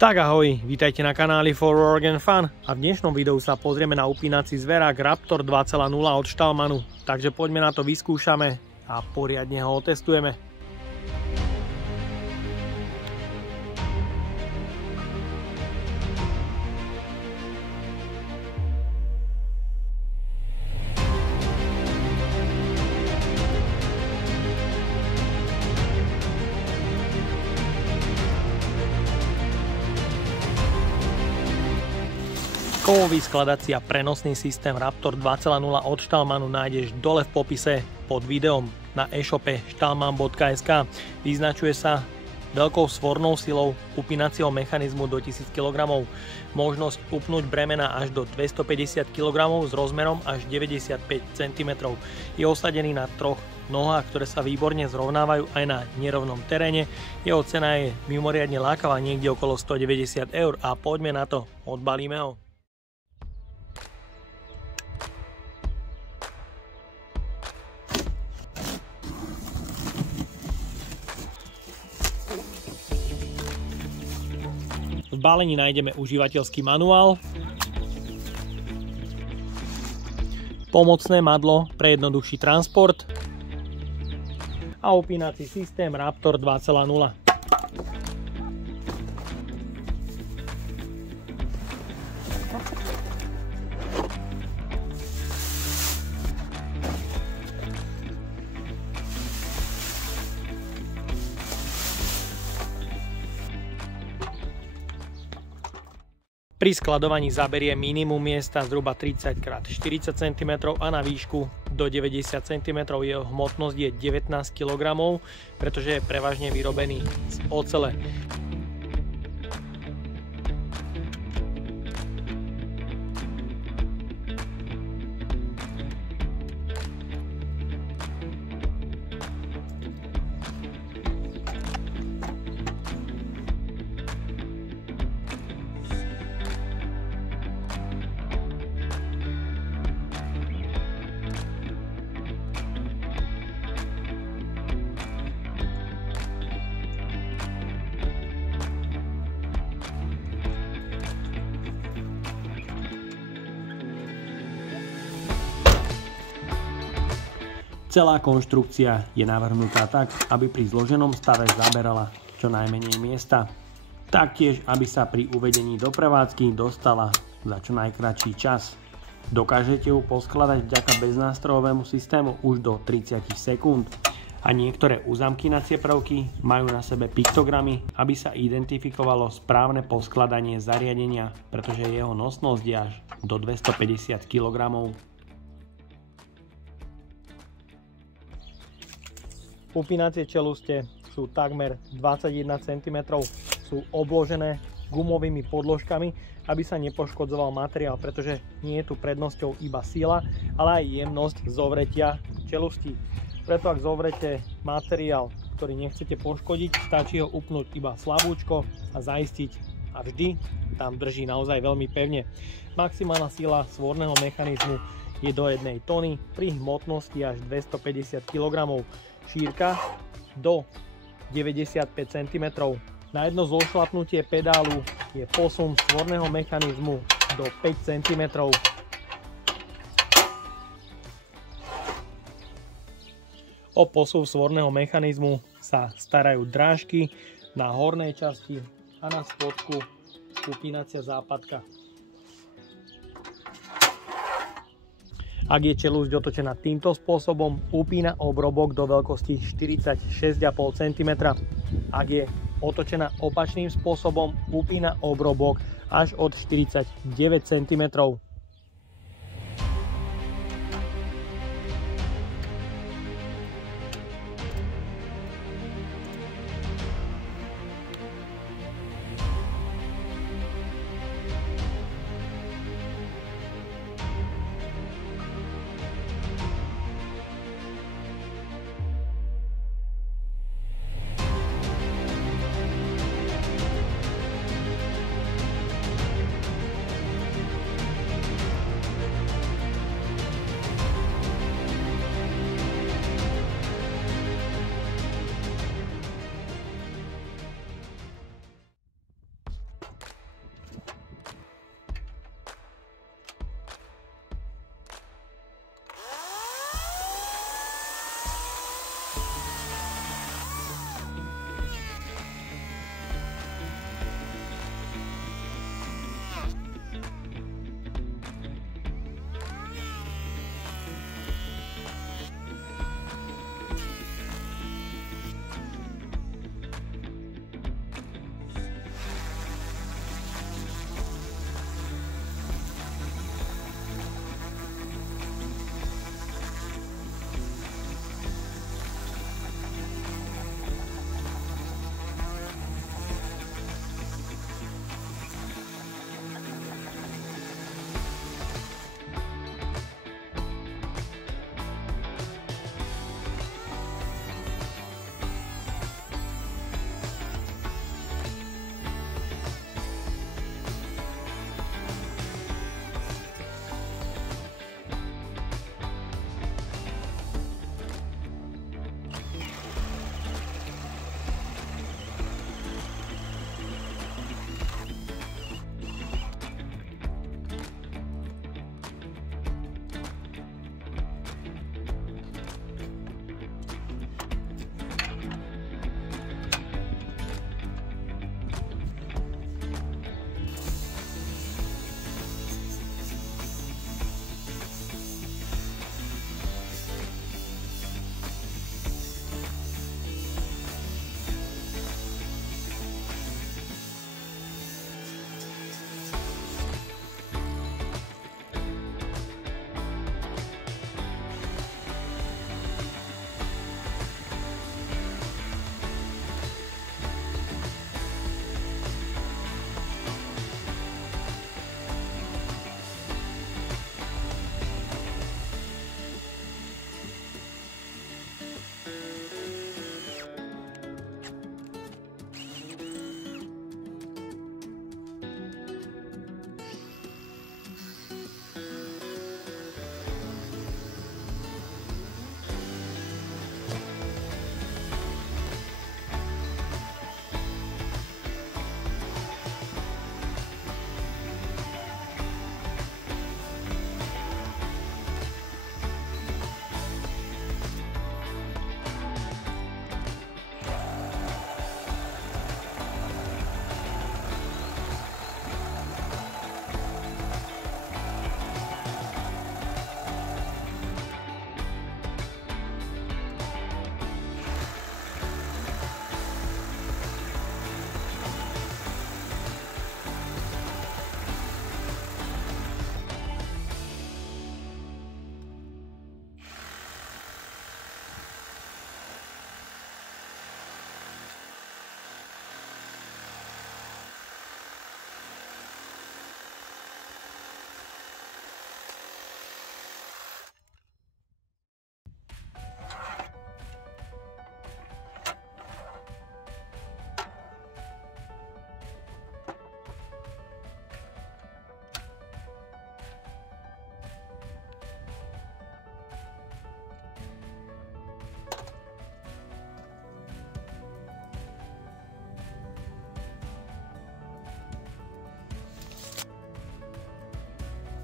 Tak ahoj, vítajte na kanáli For Work and Fun a v dnešnom videu sa pozrieme na upínací zverák Raptor 2.0 od Stahlmannu. Takže poďme na to, vyskúšame a poriadne ho otestujeme. Kovový skladací a prenosný systém Raptor 2.0 od Stahlmannu nájdeš dole v popise pod videom na e-shope stahlmann.sk. Vyznačuje sa veľkou svornou silou upínacieho mechanizmu do 1000 kg, možnosť upnúť bremena až do 250 kg s rozmerom až 95 cm. Je osadený na troch nohách, ktoré sa výborne zrovnávajú aj na nerovnom teréne. Jeho cena je mimoriadne lákavá, niekde okolo 190 eur a poďme na to, odbalíme ho. V balení nájdeme užívateľský manuál, pomocné madlo pre jednoduchší transport a upínací systém Raptor 2.0. Pri skladovaní zaberie minimum miesta zhruba 30x40 cm a na výšku do 90 cm. Jeho hmotnosť je 19 kg, pretože je prevažne vyrobený z ocele. Celá konštrukcia je navrhnutá tak, aby pri zloženom stave zaberala čo najmenej miesta. Taktiež, aby sa pri uvedení do prevádzky dostala za čo najkratší čas. Dokážete ju poskladať vďaka beznástrojovému systému už do 30 sekúnd. A niektoré uzamkinacie prvky majú na sebe piktogramy, aby sa identifikovalo správne poskladanie zariadenia, pretože jeho nosnosť je až do 250 kg. Upínacie čeluste sú takmer 21 cm, sú obložené gumovými podložkami, aby sa nepoškodzoval materiál, pretože nie je tu prednosťou iba sila, ale aj jemnosť zovretia čelustí. Preto ak zovrete materiál, ktorý nechcete poškodiť, stačí ho upnúť iba slabúčko a zaistiť a vždy tam drží naozaj veľmi pevne. Maximálna sila svorného mechanizmu je do 1 tony pri hmotnosti až 250 kg. Šírka do 95 cm. Na jedno zošlapnutie pedálu je posun svorného mechanizmu do 5 cm. O posun svorného mechanizmu sa starajú drážky na hornej časti a na spodku upínacia západka. Ak je čelusť otočená týmto spôsobom, upína obrobok do veľkosti 46,5 cm. Ak je otočená opačným spôsobom, upína obrobok až od 49 cm.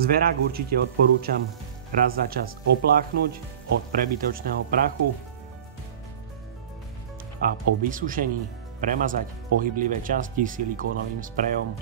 Zverák určite odporúčam raz za čas opláchnuť od prebytočného prachu a po vysušení premazať pohyblivé časti silikónovým sprejom.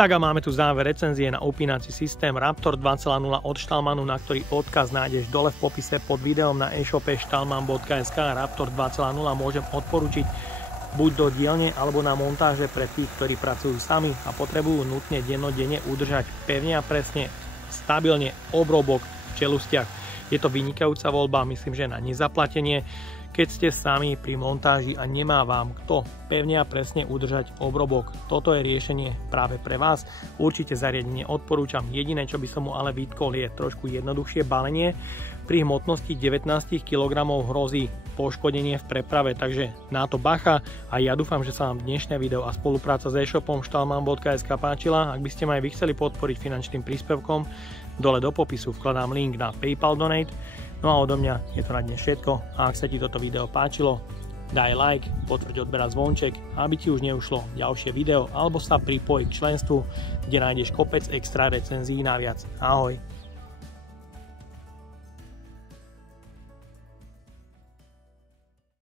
Tak a máme tu záver recenzie na upínací systém Raptor 2.0 od Stahlmannu, na ktorý odkaz nájdeš dole v popise pod videom na e-shope stahlmann.sk. Raptor 2.0 môžem odporučiť buď do dielne alebo na montáže pre tých, ktorí pracujú sami a potrebujú nutne dennodenne udržať pevne a presne stabilne obrobok v čelustiach. Je to vynikajúca voľba, myslím, že na nezaplatenie, keď ste sami pri montáži a nemá vám kto pevne a presne udržať obrobok. Toto je riešenie práve pre vás. Určite zariadenie odporúčam. Jediné, čo by som mu ale vytkol, je trošku jednoduchšie balenie. Pri hmotnosti 19 kg hrozí poškodenie v preprave, takže na to bacha. A ja dúfam, že sa vám dnešné video a spolupráca s e-shopom stahlmann.sk páčila. Ak by ste ma aj vy chceli podporiť finančným príspevkom, dole do popisu vkladám link na PayPal Donate. No a odo mňa je to na dnes všetko a ak sa ti toto video páčilo, daj like, potvrď odber a zvonček, aby ti už neušlo ďalšie video alebo sa pripoj k členstvu, kde nájdeš kopec extra recenzií naviac. Ahoj!